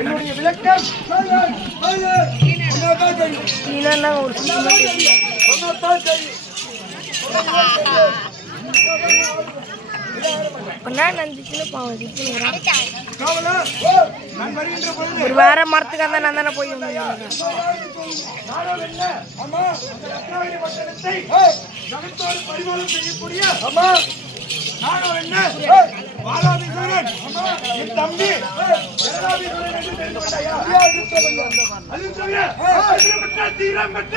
என்னுடைய விளக்கம் ஒரு வேற மரத்துக்காக தான் நான் தானே போய் பரிமாணம் செய்யக்கூடிய நானும் என்ன வாலாபிசூரன் என் தம்பி ஜனலாபிசூரன் என்று தெரிந்து கொண்டாயா? அது தவிர தீரம் பெற்ற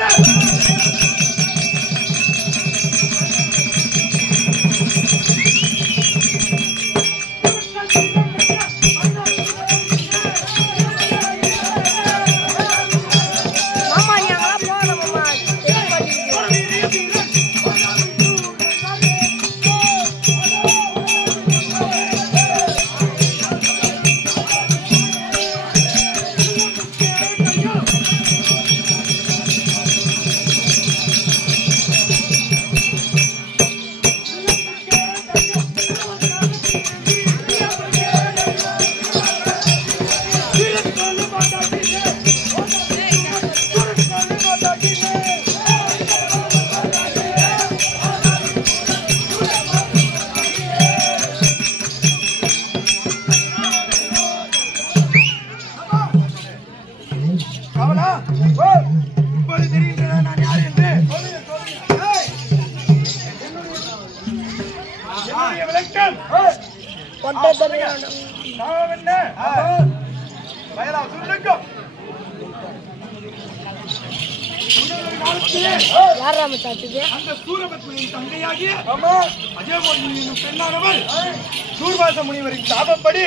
சூர்வாச முனிவரின் சாபப்படி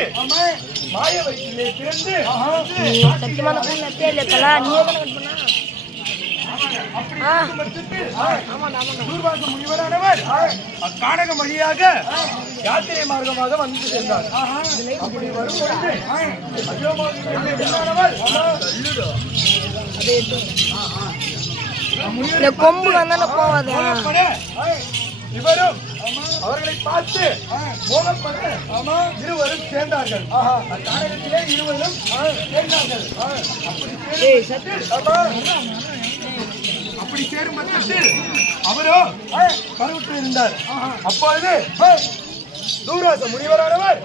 மாய வயிற்றிலே பிறந்து சூர்வாச முனிவரானவர் அக்கானக வழியாக யாத்திரை மார்க்கமாக வந்து சென்றார். அப்படி வரும்பொழுது கொம்பு வந்தாலும் போவாது. இவரும் அவர்களை பார்த்து மோகப்பட இருவரும் சேர்ந்தார்கள். அக்கானகத்திலே இருவரும் சேர்ந்தார்கள். அப்படி சேரும் பட்சத்தில் அவரோ கருவுற்று இருந்தார். அப்பொழுது சூர்வாச முனிவரானவர்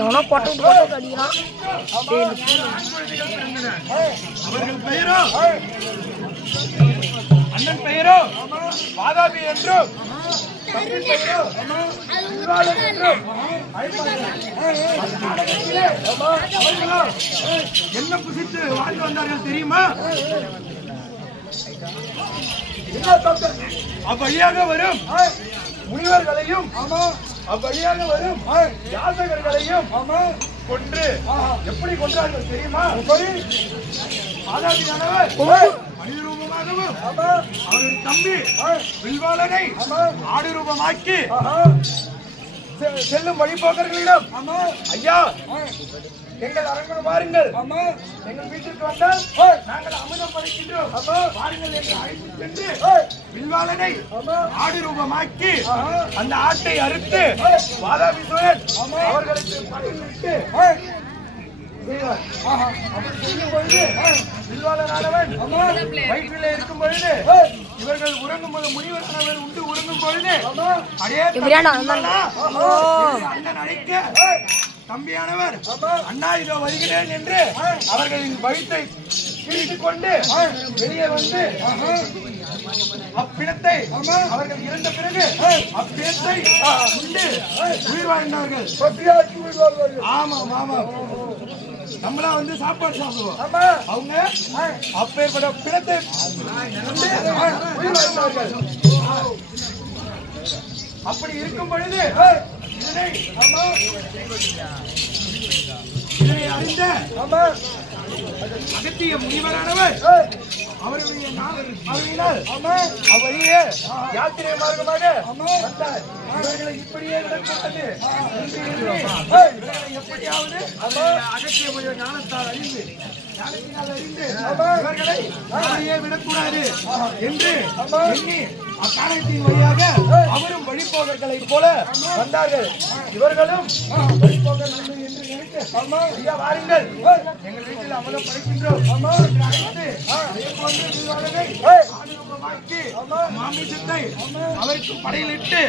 எவனோ கொட்டை போட்டு அடிக்கிறான். அவர்கள் பெயரோ அண்ணன் பெயரோ வாதாபி என்றும் தம்பி பெயரோ வில்வாளன் என்றும் என்ன புசித்து வாழ்ந்து வந்தார்கள் தெரியுமா? அவ்வழியாக வரும் முனிவர்களையும் அவ்வழியாக வரும் யாதகர்களையும் கொன்று எப்படி கொன்றார்கள் தெரியுமா? ஆதாபியானவர் மனித ரூபமாகவும் அவருடைய தம்பி வில்வாளனை ஆடு ரூபமாக்கி செல்லும் வழிபோக்கர்களிடம், ஐயா எங்கள் அரண்மனை வாருங்கள், எங்கள் வீட்டிற்கு வந்தால் நாங்கள் அமிர்தம் படைக்கின்றோம், வாருங்கள் என்று அழைத்து சென்று வில்வாளனை ஆடு ரூபமாக்கி அந்த ஆட்டை அறுத்து வாதாபிசூரன் அவர்களுக்கு படையிட்டு அப்படி செய்யும் பொழுது வில்வாளனானவன் வயிற்றிலே இருக்கும் பொழுது இவர்கள் உறங்கும் போது முனிவரானவர் உண்டு உறங்கும் பொழுது அண்ணன் அழைக்க தம்பியானவர் அண்ணா இதோ வருகிறேன் என்று அவர்களின் வயிற்றை கிழித்துக் கொண்டு வெளியே வந்து அப்பிணத்தை அவர்கள் இறந்த பிறகு அப்பிணத்தை உண்டு உயிர் வாழ்ந்தார்கள். ஆமாம் ஆமாம், நம்மளா வந்து சாப்பாடு சாப்பிடுவோம், அவங்க அப்பேற்பட்ட பிணத்தை உயிர் வாழ்ந்தார்கள். அப்படி இருக்கும் பொழுது இதனை அறிந்த அகத்திய முனிவரானவர் அவருடைய அவரையே யாத்திரை மார்க்கமாக வந்தார். இவர்களை இப்படியே விடக்கூடாது, எப்படியாவது அகத்திய முனிவர் ஞானத்தால் அறிந்து இவர்களை அப்படியே விடக்கூடாது என்று எண்ணி அக்காரணத்தின் வழியாக அவரும் வழிபோக்கர்களைப் போல வந்தார்கள். இவர்களும் வழிபோக்கர்கள் என்று நினைத்து ஐயா வாருங்கள், எங்கள் வீட்டில் அமலம் படைக்கின்றோம் என்று அழைத்து, அதே போன்று வில்வாளனை ஆடுரூபமாக்கி, மாமிசத்தை அவருக்கு படையிலிட்டு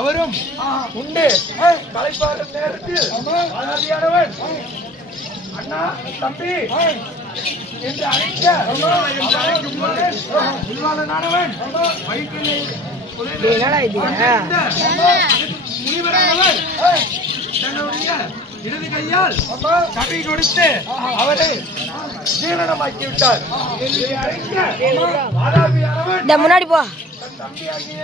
அவரும் உண்டு களைப்பாறும் நேரத்தில் ஆதியானவன் அண்ணா தம்பி என்று அழைக்கும் போது வில்வாளனானவன் வயிற்றிலே முனிவரானவர் தன்னுடைய இடது கையால் கவி கொடுத்து அவரை ஜீரணமாக்கி விட்டார். முன்னாடி போ. தம்பியாகிய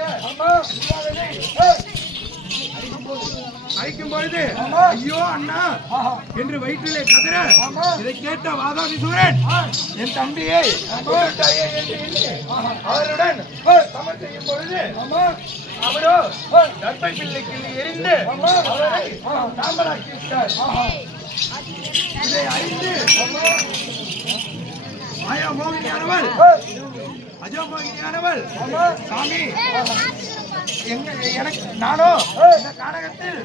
அழைக்கும் பொழுது ஐயோ அண்ணா என்று வயிற்றிலே கதற, இதை கேட்ட வாதாபி சூரன் என் தம்பியை அவருடன் சமர் செய்யும் பொழுது அவரோ கர்ப்பை பிள்ளைக்கு எரிந்து அவரை சாம்பலாக்கி விட்டார். இதை அறிந்து மாயா மோகினியானவள் அஜோ மோகினியானவள் சாமி எனக்கு நானோ இந்த கானகத்தில்